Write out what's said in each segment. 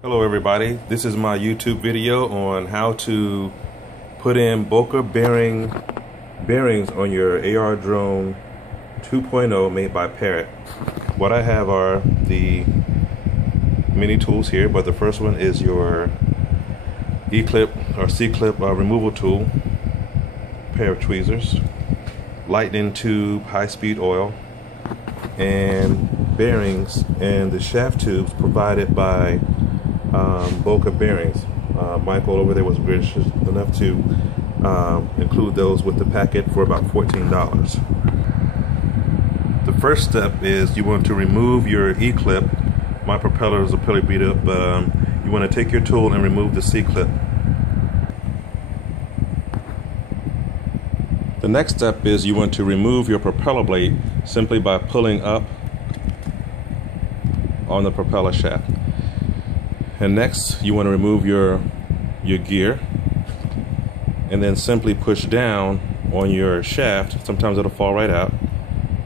Hello everybody, this is my YouTube video on how to put in Boca bearings on your AR drone 2.0 made by Parrot. What I have are the mini tools here, but the first one is your E-clip or C-clip removal tool, pair of tweezers, lightning tube, high-speed oil, and bearings and the shaft tubes provided by Boca Bearings. Michael over there was gracious enough to include those with the packet for about $14. The first step is you want to remove your E-clip. My propeller is a pretty beat up. You want to take your tool and remove the C-clip. The next step is you want to remove your propeller blade simply by pulling up on the propeller shaft. And next you want to remove your gear and then simply push down on your shaft. Sometimes it'll fall right out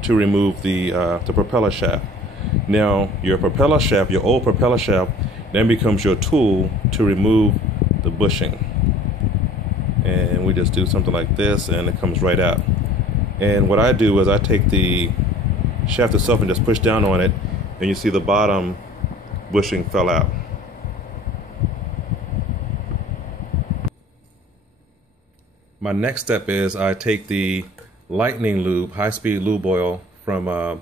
to remove the propeller shaft. Now your propeller shaft, your old propeller shaft, then becomes your tool to remove the bushing. And we just do something like this and it comes right out. And what I do is I take the shaft itself and just push down on it, and you see the bottom bushing fell out. My next step is I take the lightning lube, high-speed lube oil from I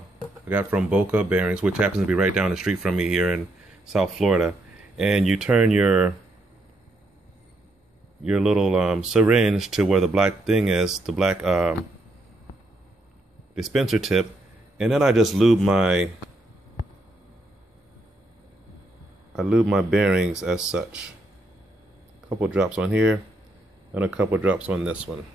got from Boca Bearings, which happens to be right down the street from me here in South Florida, and you turn your little syringe to where the black thing is, the black dispenser tip, and then I just lube my bearings as such. A couple drops on here and a couple drops on this one.